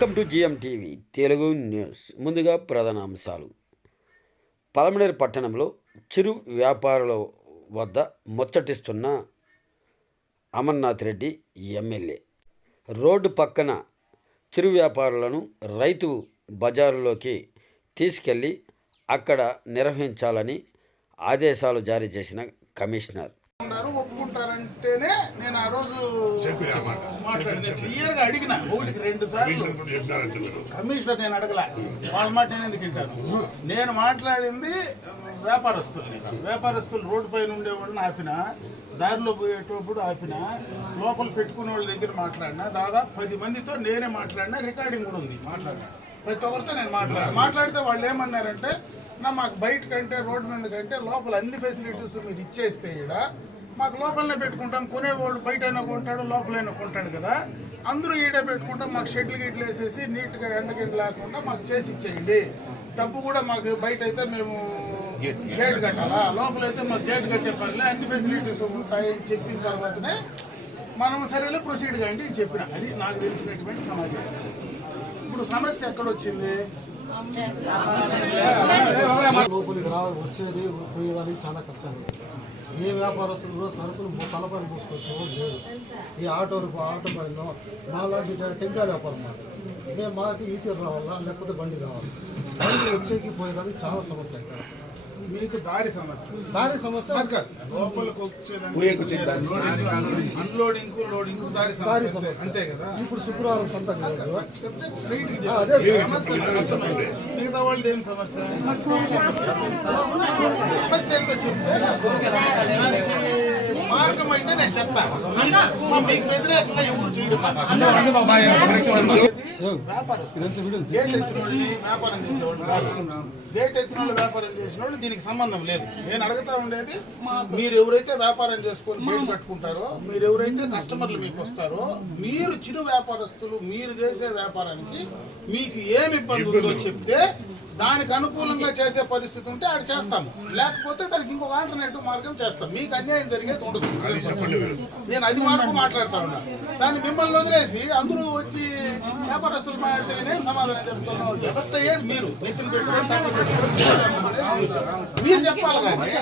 Welcome to G M TV Telugu news. ముందుగా ప్రధాన అంశాలు. పలమనేరు పట్టణంలో చిరు వ్యాపారుల వద్ద ముచ్చటిస్తున్న అమర్నాథ్ రెడ్డి ఎమ్మెల్యే. రోడ్డు పక్కన చిరు వ్యాపారులను రైతు బజారులోకి తీసుకెళ్ళి అక్కడ నిర్వహించాలని ఆదేశాలు జారీ చేసిన కమిషనర్. ఒప్పుకుంటారంటేనే నేను ఆ రోజు మాట్లాడింది క్లియర్గా అడిగిన. ఒకటికి రెండు సార్లు కమిషనర్ నేను అడగల. వాళ్ళ మాట నేను ఎందుకు వింటాను? నేను మాట్లాడింది వ్యాపారస్తుల్ని వ్యాపారస్తులు రోడ్డు పైన ఉండేవాళ్ళని ఆపిన దారిలో పోయేటప్పుడు ఆపిన లోపల పెట్టుకునే వాళ్ళ దగ్గర మాట్లాడినా దాదాపు పది మందితో నేనే మాట్లాడినా రికార్డింగ్ కూడా ఉంది. మాట్లాడినా. ప్రతి ఒక్కరితో నేను మాట్లాడినా. మాట్లాడితే వాళ్ళు ఏమన్నారంటే నా మాకు బయట కంటే రోడ్డు మీద కంటే లోపల అన్ని ఫెసిలిటీస్ మీరు ఇచ్చేస్తే ఈడ మాకు లోపలనే పెట్టుకుంటాం కొనేవాడు బయట అయినా కొంటాడు లోపలైనా కొంటాడు కదా అందరూ ఈడే పెట్టుకుంటాం మాకు షెడ్లు గిట్లు వేసేసి నీట్గా ఎండకిండి లేకుండా మాకు చేసి ఇచ్చేయండి డబ్బు కూడా మాకు బయట అయితే మేము గేట్ కట్టాలా లోపల అయితే మాకు గేట్ కట్టే పనిలే అన్ని ఫెసిలిటీస్ ఉంటాయి అని చెప్పిన తర్వాతనే మనం సరేలే ప్రొసీడ్ కాండి అని చెప్పిన అది నాకు తెలిసినటువంటి సమాచారం ఇప్పుడు సమస్య ఎక్కడొచ్చింది లోపలికి రా వచ్చేది పోయేదానికి చాలా కష్టం ఏ వ్యాపారస్తులు కూడా సరుకులు తలపైన పోసుకొచ్చేవాడు లేడు ఈ ఆటో ఆటో పైన మాలాంటి టెంకాయ వ్యాపారం మాది. మేము మాకు ఈచర్ రావాలా లేకపోతే బండి కావాలి బండి వచ్చేకి పోయేదానికి చాలా సమస్య ఇక్కడ. మీకు దారి సమస్య. దాని సమస్య లోపలికి వచ్చేదానికి అన్లోడింగ్ లోడింగ్ దారి దారి సమస్య. అంతే కదా? ఇప్పుడు శుక్రవారం సంత లేదు సబ్జెక్ట్ స్ట్రైట్ ఆ, అదే సమస్య అర్థమైంది. మిగతా వాళ్ళది ఏం సమస్య? సమస్య ఏంటో చెప్తే దానికి మార్గం అయితే నేను చెప్తాను మా మీకు వ్యతిరేకంగా ఎవరు వాళ్ళని వ్యాపారం చేసేవాళ్ళు. గేట్ ఎత్తిన వ్యాపారం చేసిన వాళ్ళు దీనికి సంబంధం లేదు నేను అడుగుతా ఉండేది మీరు ఎవరైతే వ్యాపారం చేసుకొని గేట్ పెట్టుకుంటారో మీరు ఎవరైతే కస్టమర్లు మీకు వస్తారో మీరు చిరు వ్యాపారస్తులు మీరు చేసే వ్యాపారానికి మీకు ఏమి ఇబ్బంది ఉందో చెప్తే దానికి అనుకూలంగా చేసే పరిస్థితి ఉంటే ఆడ చేస్తాము. లేకపోతే దానికి ఇంకొక ఆల్టర్నేటివ్ మార్గం చేస్తాం. మీకు అన్యాయం జరిగేది ఉండదు. నేను అది వరకు మాట్లాడుతా ఉన్నా. దాన్ని మిమ్మల్ని వదిలేసి అందరూ వచ్చి వ్యాపారస్తులు మాట్లాడితే నేనేం సమాధానం చెప్తున్నాను ఎఫెక్ట్ అయ్యేది మీరు. మీరు చెప్పాలి కానీ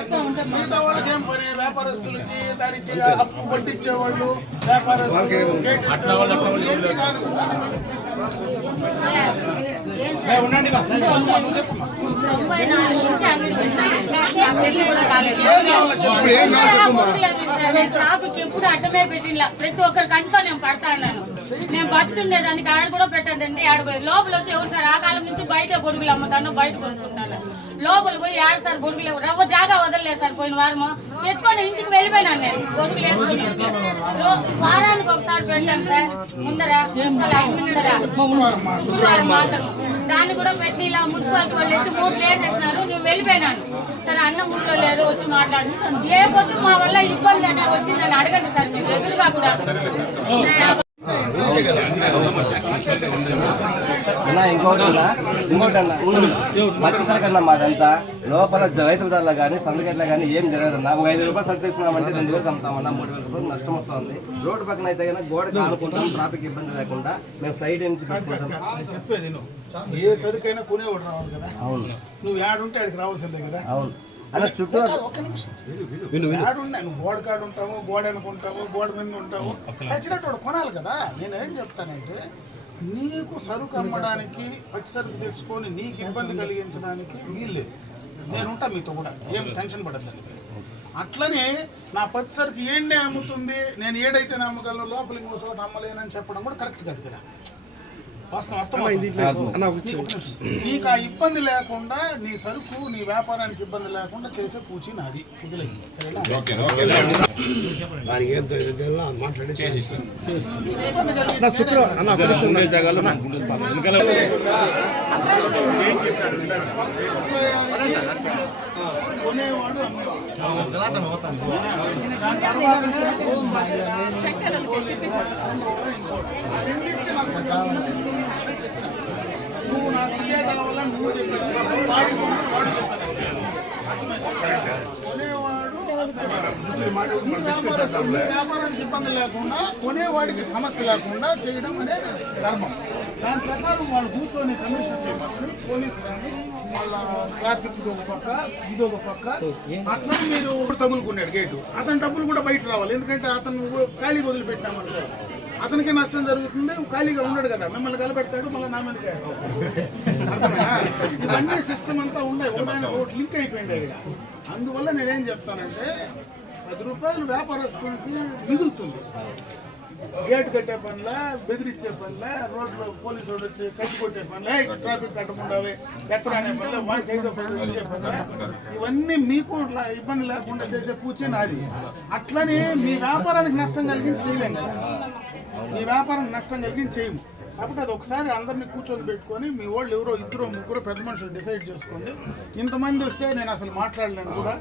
మిగతా వాళ్ళకి ఏం పని? వ్యాపారస్తులకి దానికి అప్పు వడ్డిచ్చేవాళ్ళు వ్యాపారస్తులు ఏంటి కాదు? నువ్వు తొంభై నాలుగు ట్రాఫిక్ ఎప్పుడు అడ్డమే పెట్టిన ప్రతి ఒక్కరి కంట్లో నేను పడతాను నేను నేను బతుకుండేదానికి ఆడ కూడా పెట్టదండి ఆడ లోపల వచ్చి ఎవరు సార్ ఆ కాలం నుంచి బయట గొడుగులు అమ్ముతాను బయట కొనుక్కుంటాను లోపల పోయి ఆడ సార్ గొడుగులు రవ్వ జాగా వదలలేదు సార్ పోయిన వారము. ఎత్తుకొని ఇంటికి వెళ్ళిపోయినాను నేను. గొడుగులు వేసుకొని వారానికి ఒకసారి పెట్టాను సార్. ముందర. ముందర. శుక్రవారం మాత్రం. దాన్ని కూడా పెట్టి ఇలా మున్సిపాలిటీ వాళ్ళు ఎత్తి మూడు వేసేసినారు. నేను వెళ్ళిపోయినాను. సరే అన్న ఊళ్ళో లేదు వచ్చి మాట్లాడు ఏ పొద్దు మా వల్ల ఇబ్బంది అని వచ్చి నన్ను అడగండి సార్. మీరు ఎదురుగా కూడా. అన్నా ఇంకోటి అన్నా ఇంకోటి అన్నా అన్న మాదంతా లోపల రైతు బజార్లో కానీ సంతకెట్లా కానీ ఏం జరగదన్నా. ఒక ఐదు రూపాయలు సరుకు తీసుకున్నామంటే రెండు వేలు అమ్ముతామన్నా మూడు వేల రూపాయలు నష్టం వస్తుంది. రోడ్డు పక్కన అయితే కనుక గోడ కానుకుంటాం ట్రాఫిక్ ఇబ్బంది లేకుండా మేము సైడ్ నుంచి చెప్పేది ఏ సరుకైనా కొనేవాడు రావాలి కదా. అవును. నువ్వు యాడుంటే ఆడికి రావాల్సిందే కదా. అవును. గోడ కాడు ఉంటావు గోడ అనుకుంటావు గోడ మీద ఉంటావు. చచ్చినట్టు వాడు కొనాలి కదా. నేను ఏం చెప్తానంటే నీకు సరుకు అమ్మడానికి పచ్చి సరుకు తెచ్చుకొని నీకు ఇబ్బంది కలిగించడానికి వీల్లేదు నేను ఉంటా మీతో కూడా. ఏం టెన్షన్ పడద్దండి. అట్లనే నా పచ్చి సరుకు ఏండే అమ్ముతుంది నేను ఏడైతే నమ్మగలను లోపలికి ఇంకో చోట అమ్మలేనని చెప్పడం కూడా కరెక్ట్ కాదు కదా. నీకు ఆ ఇబ్బంది లేకుండా నీ సరుకు నీ వ్యాపారానికి ఇబ్బంది లేకుండా చేసే పూచి నాది. కొనేవాడు. దాని నాకు కావాలి. నువ్వు నాకు ఇదే కావాలని నువ్వు చెప్పేదాన్ని వాడి వాడు కొనేవాడు వ్యాపారానికి ఇబ్బంది లేకుండా కొనేవాడికి సమస్య లేకుండా చేయడం అనేది ధర్మం దాని ప్రకారం వాళ్ళు కూర్చొని కమిషన్ చేయమని పోలీసు రాని వాళ్ళ ట్రాఫిక్ ఒక పక్క ఇది ఒక పక్క అట్లా మీరు తగులుకున్నాడు గేటు అతని డబ్బులు కూడా బయట రావాలి ఎందుకంటే అతను ఖాళీ వదిలిపెట్టామంటారు అతనికి నష్టం జరుగుతుంది ఖాళీగా ఉన్నాడు కదా మిమ్మల్ని కలబెడతాడు మళ్ళీ నా మీద వేస్తాడు. ఇవన్నీ సిస్టమ్ అంతా ఉన్నాయి ఒకదాని ఒకటి లింక్ అయిపోయింది అందువల్ల నేనేం చెప్తానంటే పది రూపాయలు వ్యాపారస్తులకి మిగులుతుంది. గేట్ కట్టే పనిలా బెదిరించే పనిలా రోడ్లో పోలీసు వాడు వచ్చి కట్టి కొట్టే పనిలా ట్రాఫిక్ కట్టకుండావే ఎత్తరానే అనే పనిలా వాడికి ఐదో ఇచ్చే పనిలా. ఇవన్నీ మీకు ఇబ్బంది లేకుండా చేసే పూచే నాది. అట్లనే మీ వ్యాపారానికి నష్టం కలిగించి చేయలేము మీ వ్యాపారానికి నష్టం కలిగించి చేయము. కాబట్టి అది ఒకసారి అందరినీ కూర్చొని పెట్టుకొని మీ వాళ్ళు ఎవరో ఇద్దరు ముగ్గురు పెద్ద మనుషులు డిసైడ్ చేసుకోండి. ఇంతమంది వస్తే నేను అసలు మాట్లాడలేను కూడా.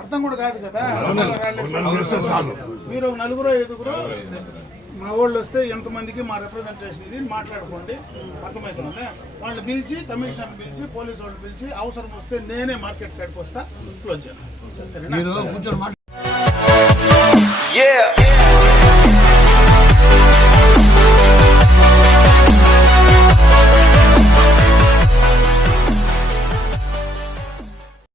అర్థం కూడా కాదు కదా. మీరు ఒక నలుగురో ఐదుగురు మా వాళ్ళు వస్తే ఎంతమందికి మా రిప్రజెంటేషన్ ఇది మాట్లాడుకోండి. అర్థమవుతుంది? వాళ్ళు పిలిచి కమిషనర్ పిలిచి పోలీసు వాళ్ళు పిలిచి అవసరం వస్తే నేనే మార్కెట్ కాడికి వస్తా. క్లోజ్ చేయాలి.